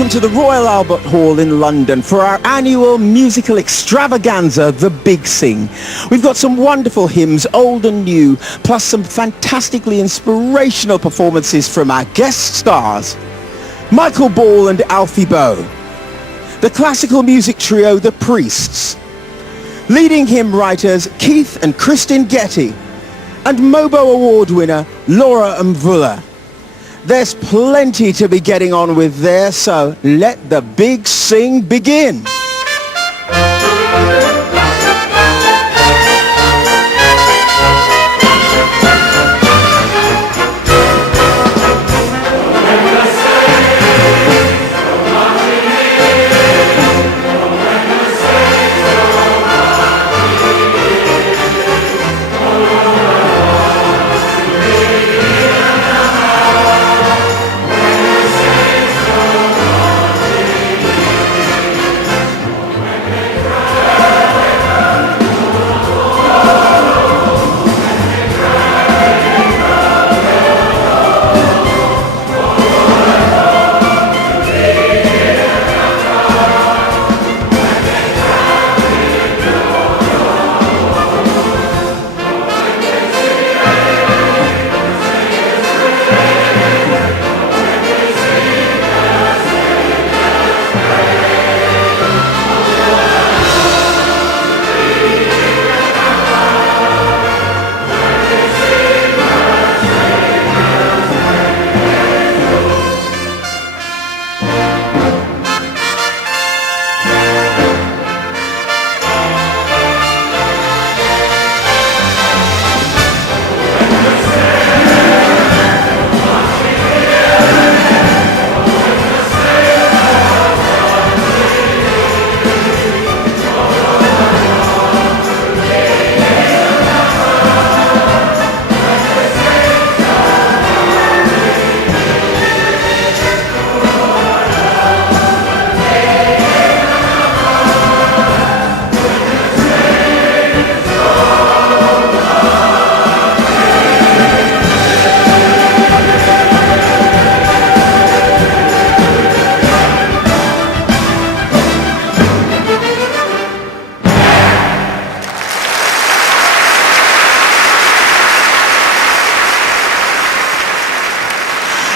welcome to the Royal Albert Hall in London for our annual musical extravaganza, The Big Sing. We've got some wonderful hymns, old and new, plus some fantastically inspirational performances from our guest stars, Michael Ball and Alfie Boe, the classical music trio The Priests, leading hymn writers Keith and Kristin Getty, and Mobo Award winner Laura Mvula. There's plenty to be getting on with there, so let the big sing begin.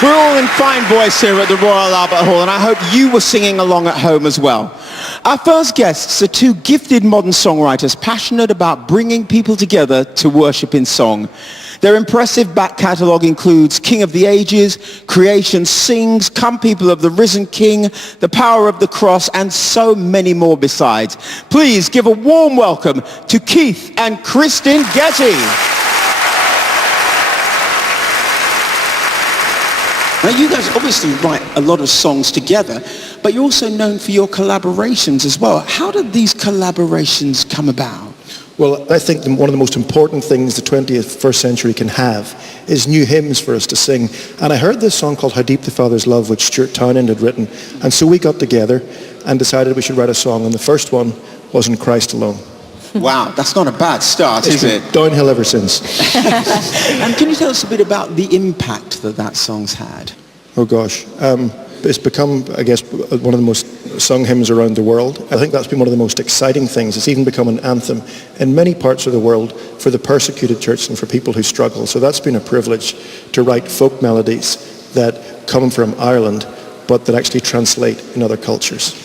We're all in fine voice here at the Royal Albert Hall, and I hope you were singing along at home as well. Our first guests are two gifted modern songwriters passionate about bringing people together to worship in song. Their impressive back catalogue includes King of the Ages, Creation Sings, Come People of the Risen King, The Power of the Cross, and so many more besides. Please give a warm welcome to Keith and Kristin Getty. Now, you guys obviously write a lot of songs together, but you're also known for your collaborations as well. How did these collaborations come about? Well, I think one of the most important things the 21st century can have is new hymns for us to sing. And I heard this song called How Deep the Father's Love, which Stuart Townend had written. And so we got together and decided we should write a song. And the first one was In Christ Alone. Wow, that's not a bad start, is it? Downhill ever since. And can you tell us a bit about the impact that that song's had? Oh gosh. It's become, I guess, one of the most sung hymns around the world. I think that's been one of the most exciting things. It's even become an anthem in many parts of the world for the persecuted church and for people who struggle. So that's been a privilege to write folk melodies that come from Ireland, but that actually translate in other cultures.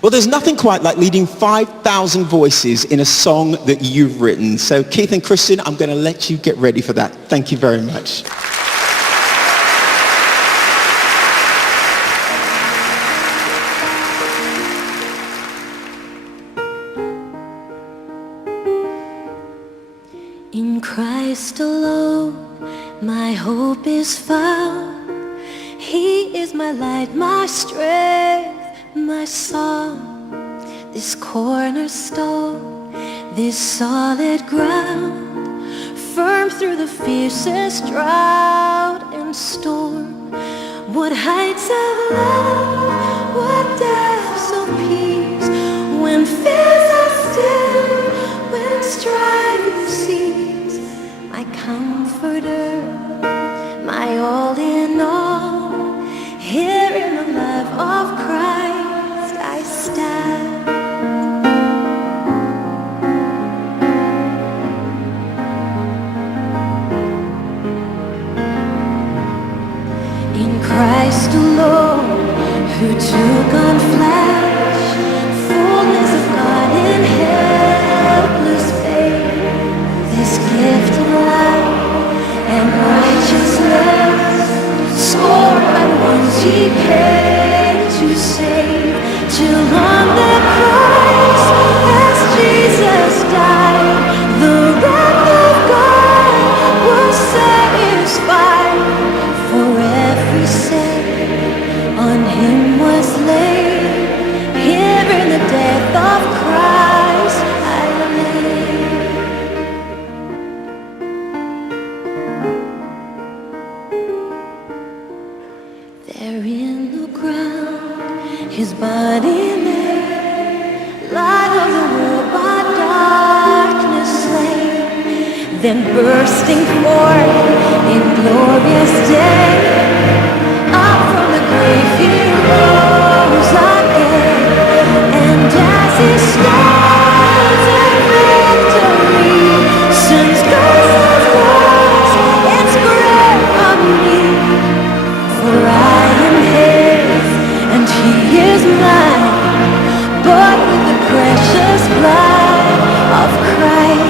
Well, there's nothing quite like leading 5,000 voices in a song that you've written. So Keith and Kristin, I'm going to let you get ready for that. Thank you very much. In Christ alone, my hope is found. He is my light, my strength, my song, this cornerstone, this solid ground, firm through the fiercest drought and storm. What heights of love, what depths of peace, when fears are still, when striving cease, my comforter, my all in all, here in the love of Christ. who took on flesh, fullness of God in helpless babe. This gift of life and righteousness, scored by the ones He came to save, till on the cross, as Jesus died, the wrath of God was satisfied. For every sin on Him was laid. Here in the death of Christ I live. There in the ground His body lay, light of the world by darkness slain. Then bursting forth in glorious day, up from the grave He rose again. And as He stands in victory, sin's God's cross, its grip on me. For I am His and He is mine, bought with the precious blood of Christ.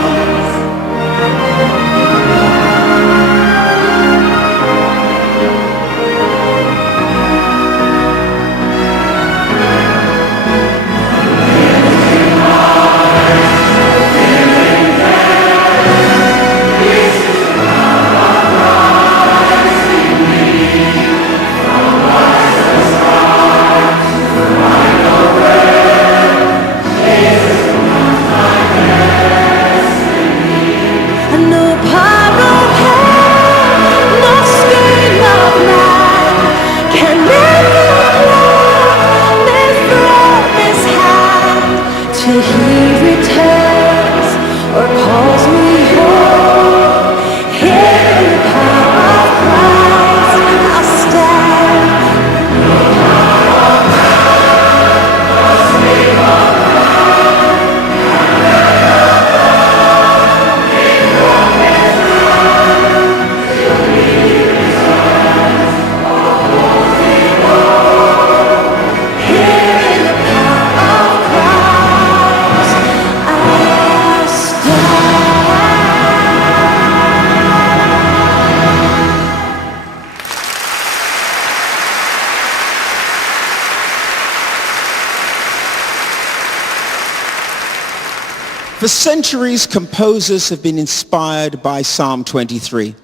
For centuries, composers have been inspired by Psalm 23.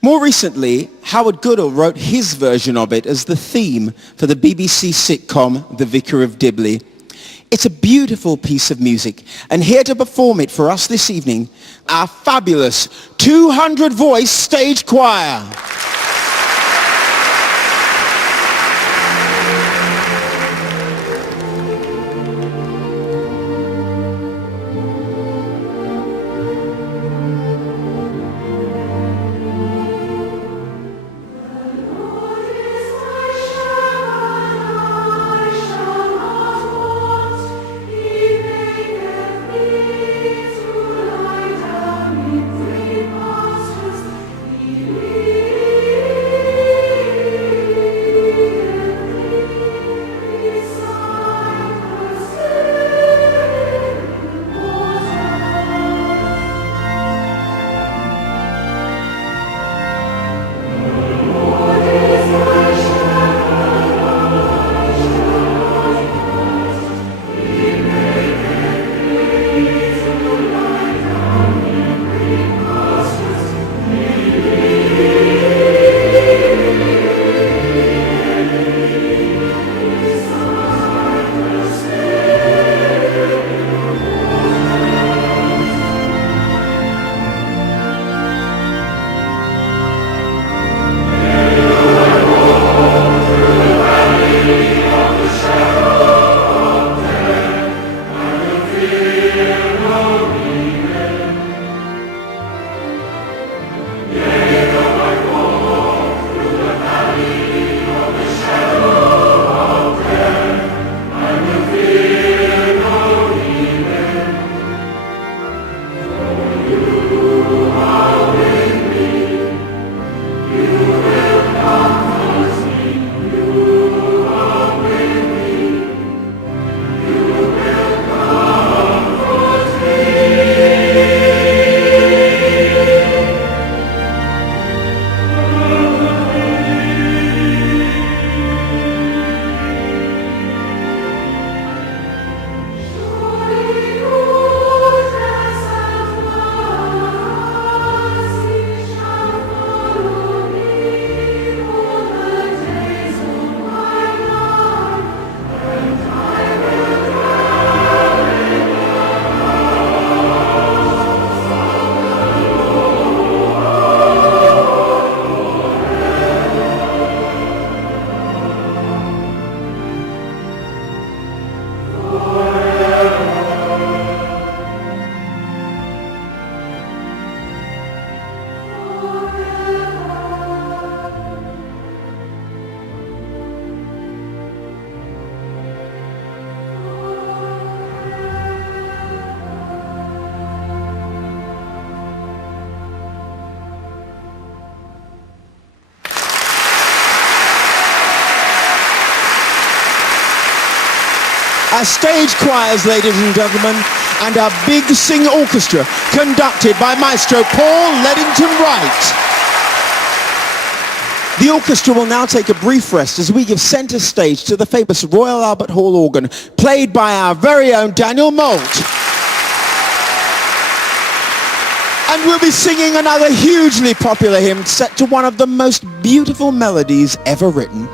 More recently, Howard Goodall wrote his version of it as the theme for the BBC sitcom The Vicar of Dibley. It's a beautiful piece of music, and here to perform it for us this evening, our fabulous 200-voice stage choir. He our stage choirs, ladies and gentlemen, and our big Sing orchestra, conducted by Maestro Paul Leddington-Wright. The orchestra will now take a brief rest as we give centre stage to the famous Royal Albert Hall organ, played by our very own Daniel Moult. And we'll be singing another hugely popular hymn set to one of the most beautiful melodies ever written.